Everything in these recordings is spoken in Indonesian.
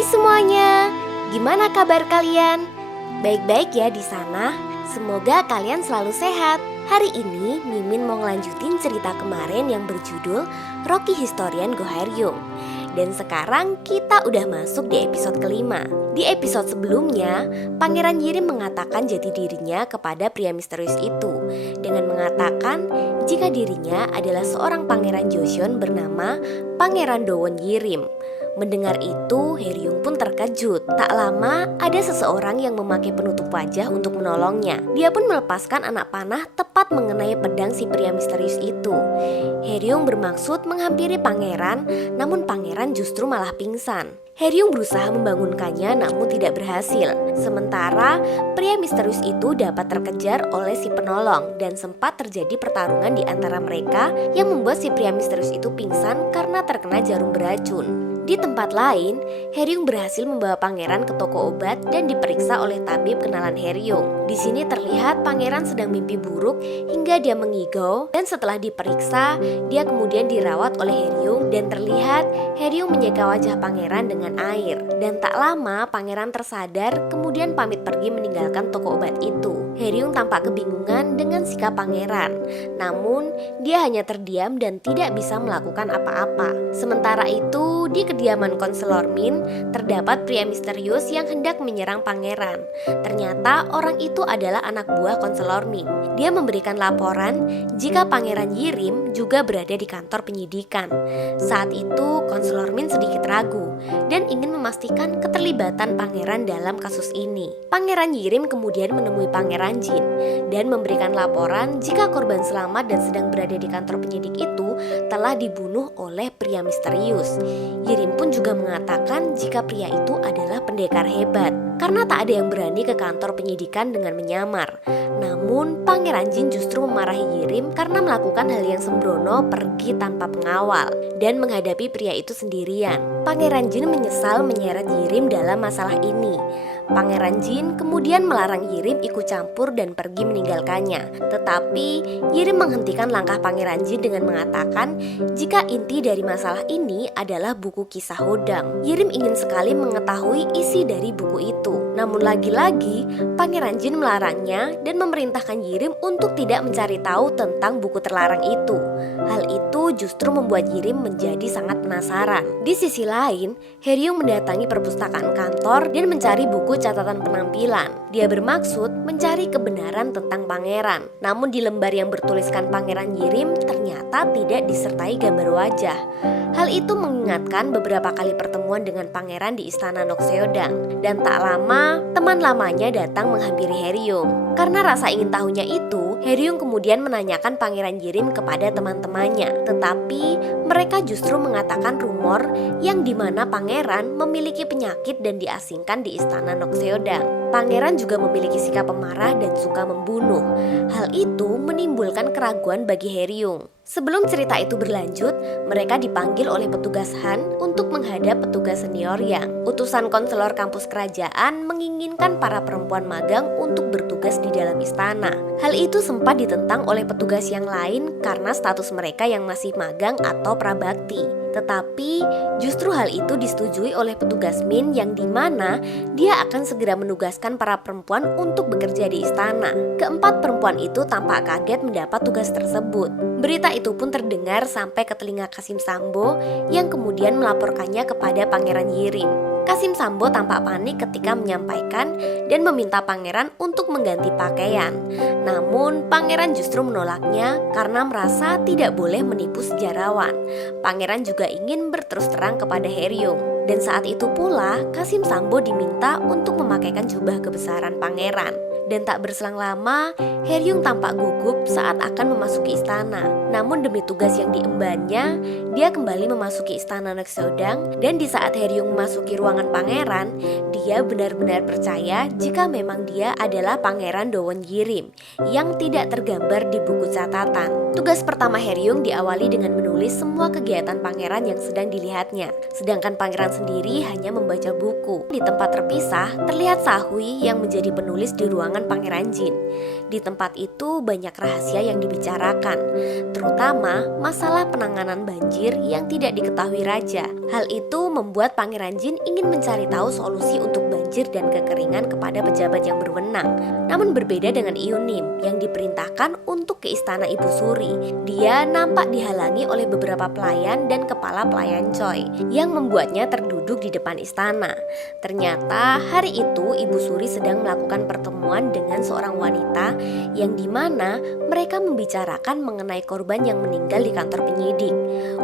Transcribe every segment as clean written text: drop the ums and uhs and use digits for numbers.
Hai semuanya, gimana kabar kalian? Baik-baik ya di sana? Semoga kalian selalu sehat. Hari ini Mimin mau ngelanjutin cerita kemarin yang berjudul Rocky Historian Go Haeryung. Dan sekarang kita udah masuk di episode kelima. Di episode sebelumnya, Pangeran Yirim mengatakan jati dirinya kepada pria misterius itu dengan mengatakan jika dirinya adalah seorang pangeran Joseon bernama Pangeran Dowon Yirim. Mendengar itu, Haeryung pun terkejut. Tak lama, ada seseorang yang memakai penutup wajah untuk menolongnya. Dia pun melepaskan anak panah tepat mengenai pedang si pria misterius itu. Haeryung bermaksud menghampiri pangeran, namun pangeran justru malah pingsan. Haeryung berusaha membangunkannya namun tidak berhasil. Sementara pria misterius itu dapat terkejar oleh si penolong dan sempat terjadi pertarungan di antara mereka yang membuat si pria misterius itu pingsan karena terkena jarum beracun. Di tempat lain, Haeryung berhasil membawa pangeran ke toko obat dan diperiksa oleh tabib kenalan Haeryung. Di sini terlihat pangeran sedang mimpi buruk hingga dia mengigau, dan setelah diperiksa, dia kemudian dirawat oleh Haeryung dan terlihat Haeryung menyeka wajah pangeran dengan air. Dan tak lama pangeran tersadar kemudian pamit pergi meninggalkan toko obat itu. Haeryung tampak kebingungan dengan sikap pangeran, namun dia hanya terdiam dan tidak bisa melakukan apa-apa. Sementara itu, di kediaman konselor Min terdapat pria misterius yang hendak menyerang pangeran. Ternyata orang itu adalah anak buah konselor Min. Dia memberikan laporan jika Pangeran Yirim juga berada di kantor penyidikan. Saat itu konselor Min sedikit ragu dan ingin memastikan keterlibatan pangeran dalam kasus ini. Pangeran Yirim kemudian menemui Pangeran Jin dan memberikan laporan jika korban selamat dan sedang berada di kantor penyidik itu telah dibunuh oleh pria misterius. Yirim pun juga mengatakan jika pria itu adalah pendekar hebat karena tak ada yang berani ke kantor penyidikan dengan menyamar. Namun Pangeran Jin justru memarahi Yirim karena melakukan hal yang sembrono pergi tanpa pengawal dan menghadapi pria itu sendirian. Pangeran Jin menyesal menyeret Yirim dalam masalah ini. Pangeran Jin kemudian melarang Yirim ikut campur dan pergi meninggalkannya. Tetapi Yirim menghentikan langkah Pangeran Jin dengan mengatakan jika inti dari masalah ini adalah buku kisah Hodang. Yirim ingin sekali mengetahui isi dari buku itu. Namun lagi-lagi Pangeran Jin melarangnya dan memerintahkan Yirim untuk tidak mencari tahu tentang buku terlarang itu. Hal itu justru membuat Yirim menjadi sangat penasaran. Di sisi lain, Haeryung mendatangi perpustakaan kantor dan mencari buku catatan penampilan. Dia bermaksud mencari kebenaran tentang pangeran. Namun di lembar yang bertuliskan Pangeran Yirim ternyata tidak disertai gambar wajah. Hal itu mengingatkan beberapa kali pertemuan dengan pangeran di istana Nokseodang. Dan tak lama, teman lamanya datang menghampiri Haeryung. Karena rasa ingin tahunya itu, Haeryung kemudian menanyakan Pangeran Yirim kepada teman-temannya. Tetapi mereka justru mengatakan rumor yang dimana pangeran memiliki penyakit dan diasingkan di istana Nokseodang. Pangeran juga memiliki sikap pemarah dan suka membunuh. Hal itu menimbulkan keraguan bagi Haeryung. Sebelum cerita itu berlanjut, mereka dipanggil oleh petugas Han untuk menghadap petugas senior yang utusan konselor kampus kerajaan menginginkan para perempuan magang untuk bertugas di dalam istana. Hal itu sempat ditentang oleh petugas yang lain karena status mereka yang masih magang atau prabakti. Tetapi justru hal itu disetujui oleh petugas Min yang dimana dia akan segera menugaskan para perempuan untuk bekerja di istana. Keempat perempuan itu tampak kaget mendapat tugas tersebut. Berita itu pun terdengar sampai ke telinga Qasim Sambo yang kemudian melaporkannya kepada Pangeran Yirim. Qasim Sambo tampak panik ketika menyampaikan dan meminta pangeran untuk mengganti pakaian. Namun pangeran justru menolaknya karena merasa tidak boleh menipu sejarawan. Pangeran juga ingin berterus terang kepada Haeryung. Dan saat itu pula Qasim Sambo diminta untuk memakaikan jubah kebesaran pangeran. Dan tak berselang lama, Haeryung tampak gugup saat akan memasuki istana. Namun demi tugas yang diembannya, dia kembali memasuki istana Nokseodang. Dan di saat Haeryung memasuki ruangan pangeran, dia benar-benar percaya jika memang dia adalah Pangeran Dowon Yirim yang tidak tergambar di buku catatan. Tugas pertama Haeryung diawali dengan menulis menulis semua kegiatan pangeran yang sedang dilihatnya. Sedangkan pangeran sendiri hanya membaca buku. Di tempat terpisah, terlihat Sahui yang menjadi penulis di ruangan Pangeran Jin. Di tempat itu banyak rahasia yang dibicarakan, terutama masalah penanganan banjir yang tidak diketahui raja. Hal itu membuat Pangeran Jin ingin mencari tahu solusi untuk banjir dan kekeringan kepada pejabat yang berwenang. Namun berbeda dengan Yunim yang diperintahkan untuk ke istana Ibu Suri. Dia nampak dihalangi oleh beberapa pelayan dan kepala pelayan Choi yang membuatnya terduduk di depan istana. Ternyata hari itu Ibu Suri sedang melakukan pertemuan dengan seorang wanita yang dimana mereka membicarakan mengenai korban yang meninggal di kantor penyidik.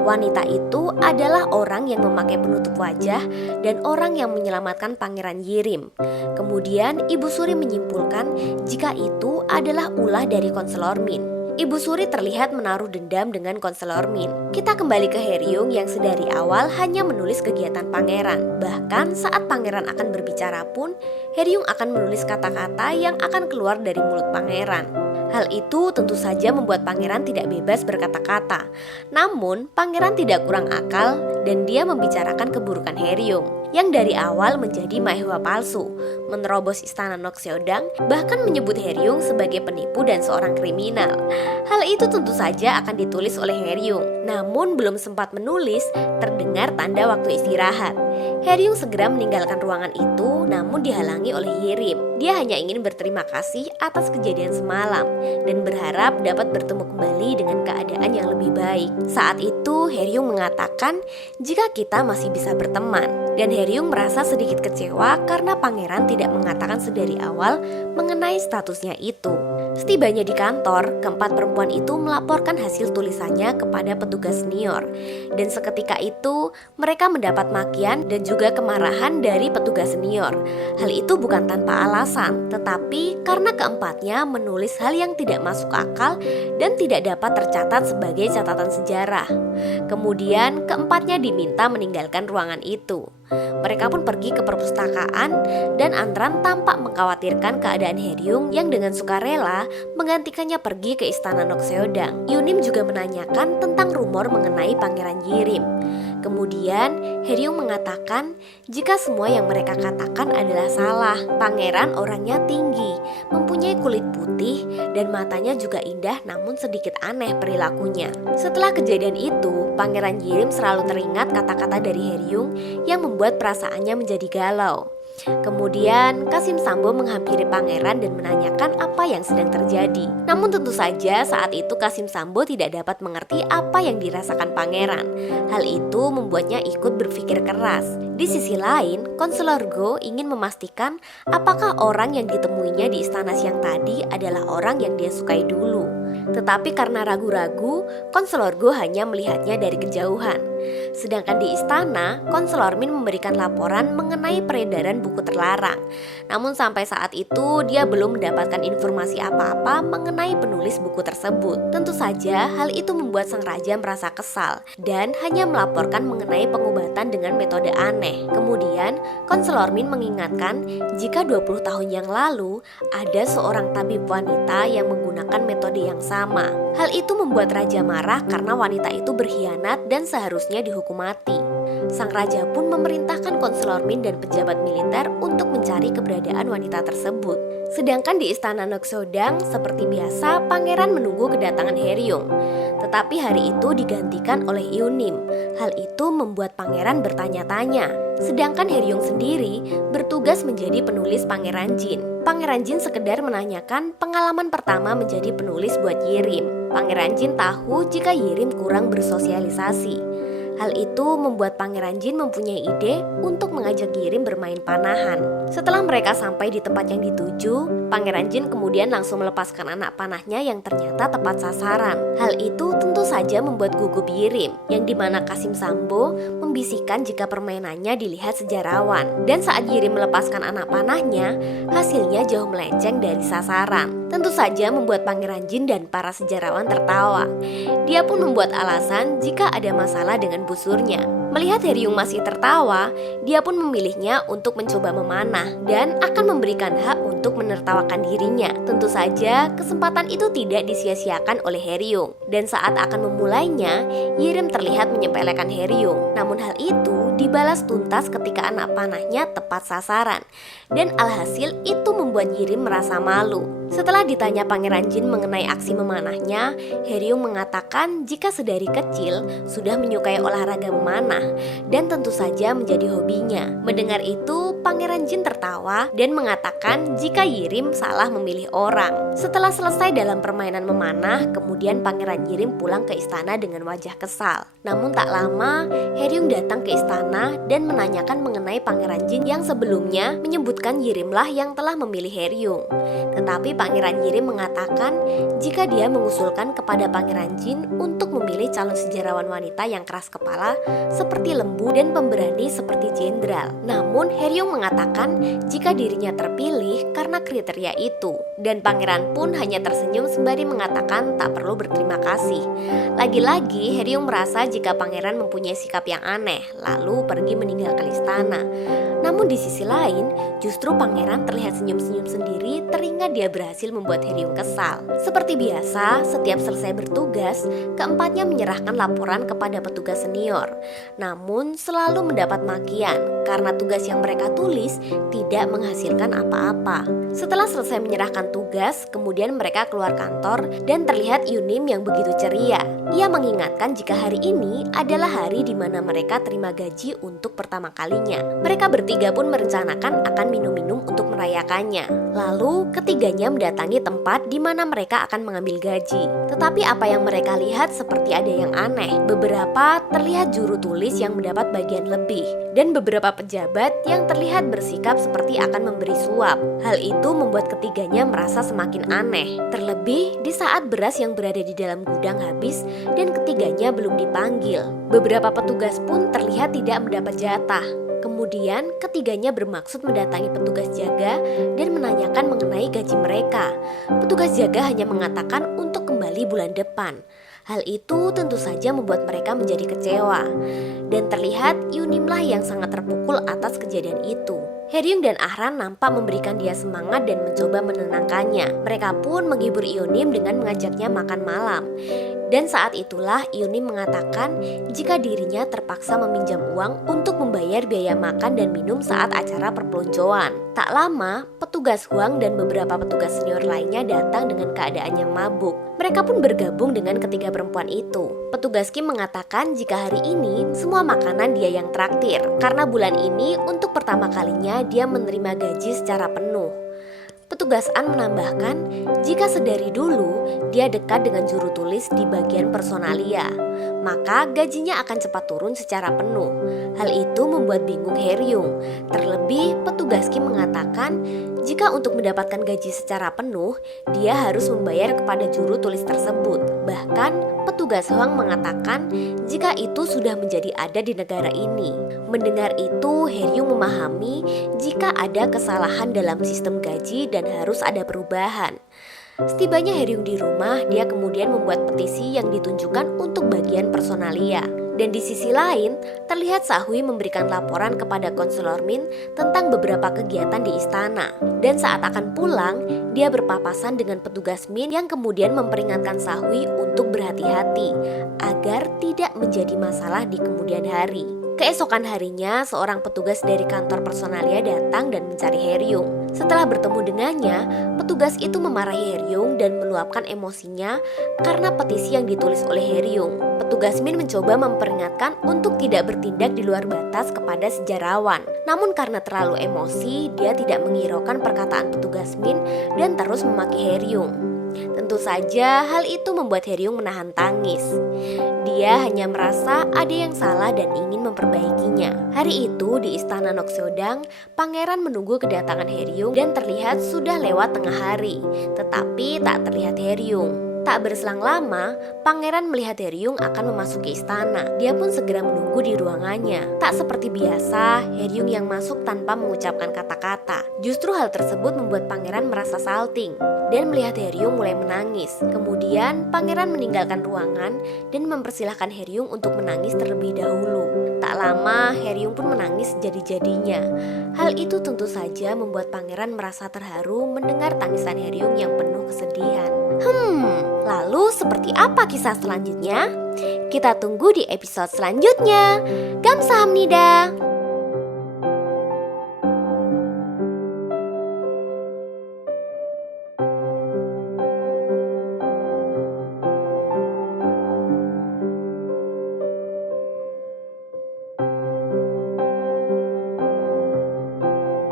Wanita itu adalah orang yang memakai penutup wajah dan orang yang menyelamatkan Pangeran Yirim. Kemudian Ibu Suri menyimpulkan jika itu adalah ulah dari Konselor Min. Ibu Suri terlihat menaruh dendam dengan Konselor Min. Kita kembali ke Haeryung yang sedari awal hanya menulis kegiatan pangeran. Bahkan saat pangeran akan berbicara pun, Haeryung akan menulis kata-kata yang akan keluar dari mulut pangeran. Hal itu tentu saja membuat pangeran tidak bebas berkata-kata. Namun, pangeran tidak kurang akal dan dia membicarakan keburukan Haeryung yang dari awal menjadi mahasiswa palsu, menerobos istana Nokseodang, bahkan menyebut Haeryung sebagai penipu dan seorang kriminal. Hal itu tentu saja akan ditulis oleh Haeryung. Namun belum sempat menulis, terdengar tanda waktu istirahat. Haeryung segera meninggalkan ruangan itu, namun dihalangi oleh Yirim. Dia hanya ingin berterima kasih atas kejadian semalam dan berharap dapat bertemu kembali dengan keadaan yang lebih baik. Saat itu Haeryung mengatakan jika kita masih bisa berteman, dan Haeryung merasa sedikit kecewa karena pangeran tidak mengatakan sedari awal mengenai statusnya itu. Setibanya di kantor, keempat perempuan itu melaporkan hasil tulisannya kepada petugas senior. Dan seketika itu, mereka mendapat makian dan juga kemarahan dari petugas senior. Hal itu bukan tanpa alasan, tetapi karena keempatnya menulis hal yang tidak masuk akal dan tidak dapat tercatat sebagai catatan sejarah. Kemudian, keempatnya diminta meninggalkan ruangan itu. Mereka pun pergi ke perpustakaan dan Antran tampak mengkhawatirkan keadaan Haeryung yang dengan sukarela menggantikannya pergi ke istana Nokseodang. Yunim juga menanyakan tentang rumor mengenai Pangeran Yirim. Kemudian Haeryung mengatakan jika semua yang mereka katakan adalah salah. Pangeran orangnya tinggi, mempunyai kulit putih dan matanya juga indah namun sedikit aneh perilakunya. Setelah kejadian itu, Pangeran Yirim selalu teringat kata-kata dari Haeryung yang membuat perasaannya menjadi galau. Kemudian Qasim Sambo menghampiri pangeran dan menanyakan apa yang sedang terjadi. Namun tentu saja saat itu Qasim Sambo tidak dapat mengerti apa yang dirasakan pangeran. Hal itu membuatnya ikut berpikir keras. Di sisi lain, Konselor Go ingin memastikan apakah orang yang ditemuinya di istana siang tadi adalah orang yang dia sukai dulu. Tetapi karena ragu-ragu, Konselor Go hanya melihatnya dari kejauhan. Sedangkan di istana, Konselor Min memberikan laporan mengenai peredaran buku terlarang. Namun sampai saat itu dia belum mendapatkan informasi apa-apa mengenai penulis buku tersebut. Tentu saja hal itu membuat sang raja merasa kesal dan hanya melaporkan mengenai pengobatan dengan metode aneh. Kemudian Konselor Min mengingatkan jika 20 tahun yang lalu ada seorang tabib wanita yang menggunakan metode yang sama. Hal itu membuat raja marah karena wanita itu berkhianat dan seharusnya dihukum mati. Sang raja pun memerintahkan Konselor Min dan pejabat militer untuk mencari keberadaan wanita tersebut. Sedangkan di istana Nokseodang, seperti biasa, pangeran menunggu kedatangan Haeryung. Tetapi hari itu digantikan oleh Yunim. Hal itu membuat pangeran bertanya-tanya. Sedangkan Haeryung sendiri bertugas menjadi penulis Pangeran Jin. Pangeran Jin sekedar menanyakan pengalaman pertama menjadi penulis buat Yirim. Pangeran Jin tahu jika Yirim kurang bersosialisasi. Hal itu membuat Pangeran Jin mempunyai ide untuk mengajak Yirim bermain panahan. Setelah mereka sampai di tempat yang dituju, Pangeran Jin kemudian langsung melepaskan anak panahnya yang ternyata tepat sasaran. Hal itu tentu saja membuat gugup Yirim, yang dimana Qasim Sambo membisikkan jika permainannya dilihat sejarawan. Dan saat Yirim melepaskan anak panahnya, hasilnya jauh melenceng dari sasaran. Tentu saja membuat Pangeran Jin dan para sejarawan tertawa. Dia pun membuat alasan jika ada masalah dengan busurnya. Melihat Heryung masih tertawa, dia pun memilihnya untuk mencoba memanah dan akan memberikan hak untuk menertawakan dirinya. Tentu saja, kesempatan itu tidak disia-siakan oleh Heryung. Dan saat akan memulainya, Yirim terlihat menyepelekan Heryung. Namun hal itu dibalas tuntas ketika anak panahnya tepat sasaran. Dan alhasil itu membuat Yirim merasa malu. Setelah ditanya Pangeran Jin mengenai aksi memanahnya, Heryung mengatakan jika sedari kecil sudah menyukai olahraga memanah dan tentu saja menjadi hobinya. Mendengar itu, Pangeran Jin tertawa dan mengatakan jika Yirim salah memilih orang. Setelah selesai dalam permainan memanah, kemudian Pangeran Yirim pulang ke istana dengan wajah kesal. Namun tak lama, Heryung datang ke istana dan menanyakan mengenai Pangeran Jin yang sebelumnya menyebutkan Yirimlah yang telah memilih Heryung. Tetapi Pangeran Yirim mengatakan jika dia mengusulkan kepada Pangeran Jin untuk memilih calon sejarawan wanita yang keras kepala seperti lembu dan pemberani seperti jenderal. Namun Heryung mengatakan jika dirinya terpilih karena kriteria itu. Dan pangeran pun hanya tersenyum sembari mengatakan tak perlu berterima kasih. Lagi-lagi Heryung merasa jika pangeran mempunyai sikap yang aneh, lalu pergi meninggalkan istana. Namun di sisi lain, justru pangeran terlihat senyum-senyum sendiri teringat dia berhasil membuat Heryung kesal. Seperti biasa, setiap selesai bertugas, keempatnya menyerahkan laporan kepada petugas senior. Namun selalu mendapat makian karena tugas yang mereka tulis tidak menghasilkan apa-apa. Setelah selesai menyerahkan tugas, kemudian mereka keluar kantor dan terlihat Yunim yang begitu ceria. Ia mengingatkan jika hari ini adalah hari di mana mereka terima gaji untuk pertama kalinya. Mereka bertiga pun merencanakan akan minum-minum untuk merayakannya. Lalu ketiganya mendatangi tempat di mana mereka akan mengambil gaji. Tetapi apa yang mereka lihat seperti ada yang aneh. Beberapa terlihat juru tulis yang mendapat bagian lebih dan beberapa pejabat yang terlihat bersikap seperti akan memberi suap. Hal itu membuat ketiganya merasa semakin aneh. Terlebih di saat beras yang berada di dalam gudang habis dan ketiganya belum dipanggil. Beberapa petugas pun terlihat tidak mendapat jatah. Kemudian ketiganya bermaksud mendatangi petugas jaga dan menanyakan mengenai gaji mereka. Petugas jaga hanya mengatakan untuk kembali bulan depan. Hal itu tentu saja membuat mereka menjadi kecewa. Dan terlihat Yunimlah yang sangat terpukul atas kejadian itu. Heryung dan Ahran nampak memberikan dia semangat dan mencoba menenangkannya. Mereka pun menghibur Yunim dengan mengajaknya makan malam. Dan saat itulah Yunim mengatakan jika dirinya terpaksa meminjam uang untuk membayar biaya makan dan minum saat acara perpeloncoan. Tak lama, petugas Huang dan beberapa petugas senior lainnya datang dengan keadaan yang mabuk. Mereka pun bergabung dengan ketiga perempuan itu. Petugas Kim mengatakan jika hari ini semua makanan dia yang traktir, karena bulan ini untuk pertama kalinya dia menerima gaji secara penuh. Petugas An menambahkan jika sedari dulu dia dekat dengan juru tulis di bagian personalia, maka gajinya akan cepat turun secara penuh. Hal itu membuat bingung Heryung. Terlebih petugas Kim mengatakan jika untuk mendapatkan gaji secara penuh, dia harus membayar kepada juru tulis tersebut. Bahkan petugas Huang mengatakan jika itu sudah menjadi ada di negara ini. Mendengar itu, Heryung memahami jika ada kesalahan dalam sistem gaji dan harus ada perubahan. Setibanya Heryung di rumah, dia kemudian membuat petisi yang ditunjukkan untuk bagian personalia. Dan di sisi lain, terlihat Sahui memberikan laporan kepada konselor Min tentang beberapa kegiatan di istana. Dan saat akan pulang, dia berpapasan dengan petugas Min yang kemudian memperingatkan Sahui untuk berhati-hati agar tidak menjadi masalah di kemudian hari. Keesokan harinya, seorang petugas dari kantor personalia datang dan mencari Heryung. Setelah bertemu dengannya, petugas itu memarahi Heryung dan meluapkan emosinya karena petisi yang ditulis oleh Heryung. Petugas Min mencoba memperingatkan untuk tidak bertindak di luar batas kepada sejarawan. Namun karena terlalu emosi, dia tidak menghiraukan perkataan petugas Min dan terus memaki Heryung. Tentu saja hal itu membuat Heryung menahan tangis. Dia hanya merasa ada yang salah dan ingin memperbaikinya. Hari itu di istana Noxodang, pangeran menunggu kedatangan Heryung dan terlihat sudah lewat tengah hari. Tetapi tak terlihat Heryung. Tak berselang lama, pangeran melihat Heryung akan memasuki istana. Dia pun segera menunggu di ruangannya. Tak seperti biasa, Heryung yang masuk tanpa mengucapkan kata-kata. Justru hal tersebut membuat pangeran merasa salting. dan melihat Haeryung mulai menangis. Kemudian pangeran meninggalkan ruangan dan mempersilahkan Haeryung untuk menangis terlebih dahulu. Tak lama Haeryung pun menangis jadi-jadinya. Hal itu tentu saja membuat pangeran merasa terharu mendengar tangisan Haeryung yang penuh kesedihan. Lalu seperti apa kisah selanjutnya? Kita tunggu di episode selanjutnya. Kamsahamnida.